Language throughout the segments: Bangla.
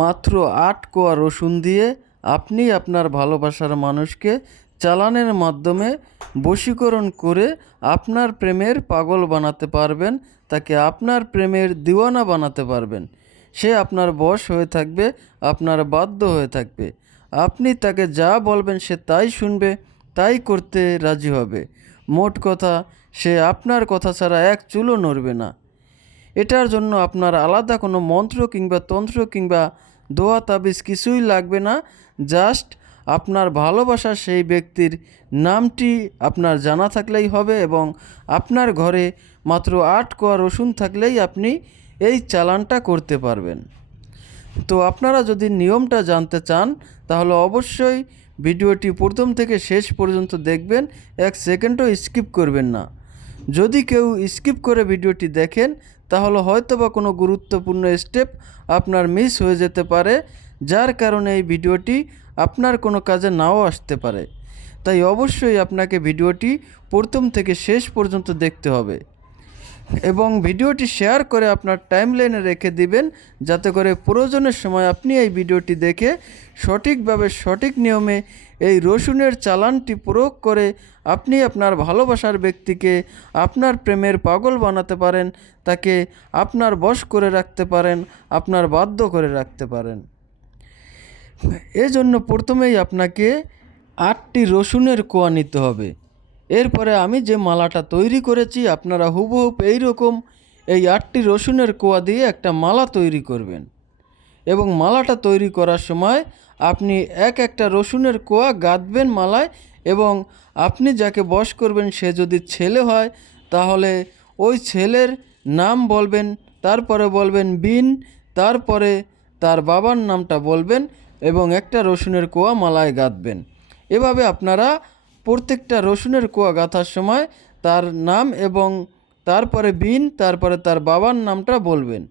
মাত্র ৮ কোয়া রসুন দিয়ে আপনি আপনার ভালোবাসার মানুষকে চালানের মাধ্যমে বশীকরণ করে আপনার প্রেমের পাগল বানাতে পারবেন, তাকে আপনার প্রেমের দিওয়ানা বানাতে পারবেন। সে আপনার বশ হয়ে থাকবে, আপনার বাধ্য হয়ে থাকবে। আপনি তাকে যা বলবেন সে তাই শুনবে, তাই করতে রাজি হবে। মোট কথা, সে আপনার কথা ছাড়া এক চুলও নড়বে না। এটার জন্য আপনার আলাদা কোনো মন্ত্র কিংবা তন্ত্র কিংবা দোয়া তাবিজ কিছুই লাগবে না। জাস্ট আপনার ভালোবাসার সেই ব্যক্তির নামটি আপনার জানা থাকলেই হবে এবং আপনার ঘরে মাত্র ৮ কোয়া রসুন থাকলেই আপনি এই চালানটা করতে পারবেন। তো আপনারা যদি নিয়মটা জানতে চান তাহলে অবশ্যই ভিডিওটি প্রথম থেকে শেষ পর্যন্ত দেখবেন, 1 সেকেন্ডও স্কিপ করবেন না। যদি কেউ স্কিপ করে ভিডিওটি দেখেন তাহলে হয়তোবা কোনো গুরুত্বপূর্ণ স্টেপ আপনার মিস হয়ে যেতে পারে, যার কারণে এই ভিডিওটি আপনার কোনো কাজে নাও আসতে পারে। তাই অবশ্যই আপনাকে ভিডিওটি প্রথম থেকে শেষ পর্যন্ত দেখতে হবে এবং ভিডিওটি শেয়ার করে আপনার টাইমলাইনে রেখে দিবেন, যাতে করে প্রয়োজনের সময় আপনি এই ভিডিওটি দেখে সঠিকভাবে সঠিক নিয়মে এই রসুনের চালানটি প্রয়োগ করে আপনি আপনার ভালোবাসার ব্যক্তিকে আপনার প্রেমের পাগল বানাতে পারেন, তাকে আপনার বশ করে রাখতে পারেন, আপনার বাধ্য করে রাখতে পারেন। এজন্য প্রথমেই আপনাকে ৮টি রসুনের কোয়া নিতে হবে। এরপরে আমি যে মালাটা তৈরি করেছি আপনারা হুবহুব এইরকম এই ৮টি রসুনের কোয়া দিয়ে একটা মালা তৈরি করবেন এবং মালাটা তৈরি করার সময় আপনি একটা রসুনের কোয়া গাঁথবেন মালায় এবং আপনি যাকে বশ করবেন সে যদি ছেলে হয় তাহলে ওই ছেলের নাম বলবেন, তারপরে বলবেন বিন, তারপরে তার বাবার নামটা বলবেন এবং একটা রসুনের কোয়া মালায় গাঁথবেন। এভাবে আপনারা প্রত্যেকটা রসুনের কোয়া গাঁথার সময় তার নাম এবং তারপরে বিন, তারপরে তার বাবার নামটা বলবেন।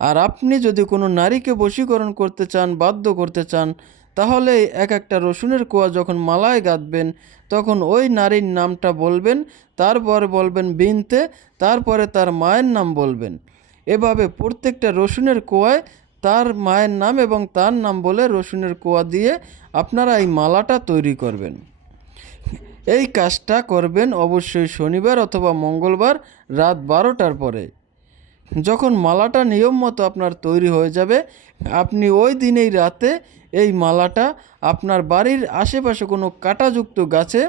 আর আপনি যদি কোনো নারীকে বশীকরণ করতে চান, বাধ্য করতে চান, তাহলে একটা রসুনের কোয়া যখন মালায় গাঁথবেন তখন ওই নারীর নামটা বলবেন, তারপরে বলবেন বিনতে, তারপরে তার মায়ের নাম বলবেন। এভাবে প্রত্যেকটা রসুনের কোয়ায় তার মায়ের নাম এবং তার নাম বলে রসুনের কোয়া দিয়ে আপনারা এই মালাটা তৈরি করবেন। এই কাজটা করবেন অবশ্যই শনিবার অথবা মঙ্গলবার রাত 12টার পরে। যখন মালাটা নিয়ম মতো আপনার তৈরি হয়ে যাবে, আপনি ওই দিনেই রাতে এই মালাটা আপনার বাড়ির আশেপাশে কোনো কাঁটাযুক্ত গাছে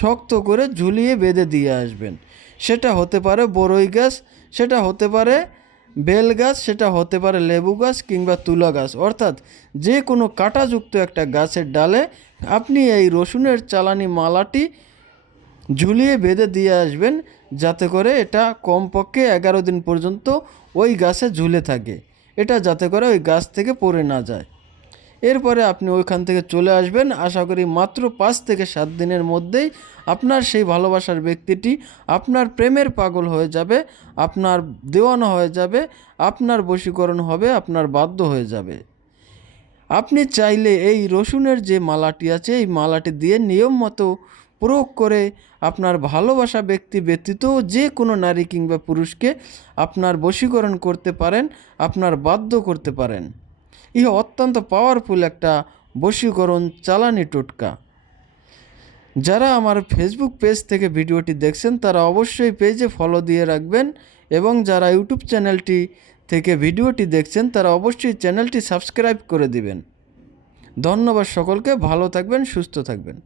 শক্ত করে ঝুলিয়ে বেঁধে দিয়ে আসবেন। সেটা হতে পারে বড়ই গাছ, সেটা হতে পারে বেল গাছ, সেটা হতে পারে লেবু গাছ কিংবা তুলা গাছ, অর্থাৎ যে কোনো কাঁটাযুক্ত একটা গাছের ডালে আপনি এই রসুনের চালানি মালাটি ঝুলিয়ে বেঁধে দিয়ে আসবেন, যাতে করে এটা কমপক্ষে 11 দিন পর্যন্ত ওই গাছে ঝুলে থাকে, এটা যাতে করে ওই গাছ থেকে পড়ে না যায়। এরপরে আপনি ওইখান থেকে চলে আসবেন। আশা করি মাত্র 5 থেকে 7 দিনের মধ্যেই আপনার সেই ভালোবাসার ব্যক্তিটি আপনার প্রেমের পাগল হয়ে যাবে, আপনার দেওয়ানা হয়ে যাবে, আপনার বশীকরণ হবে, আপনার বাধ্য হয়ে যাবে। আপনি চাইলে এই রসুনের যে মালাটি আছে এই মালাটি দিয়ে নিয়ম মতো প্রয়োগ করে আপনার ভালোবাসা ব্যক্তি ব্যতীত যে কোনো নারী কিংবা পুরুষকে আপনার বশীকরণ করতে পারেন, আপনার বাধ্য করতে পারেন। ইহা অত্যন্ত পাওয়ারফুল একটা বশীকরণ চালানি টোটকা। যারা আমার ফেসবুক পেজ থেকে ভিডিওটি দেখছেন তারা অবশ্যই পেজে ফলো দিয়ে রাখবেন এবং যারা ইউটিউব চ্যানেলটি থেকে ভিডিওটি দেখছেন তারা অবশ্যই চ্যানেলটি সাবস্ক্রাইব করে দিবেন। ধন্যবাদ সকলকে, ভালো থাকবেন, সুস্থ থাকবেন।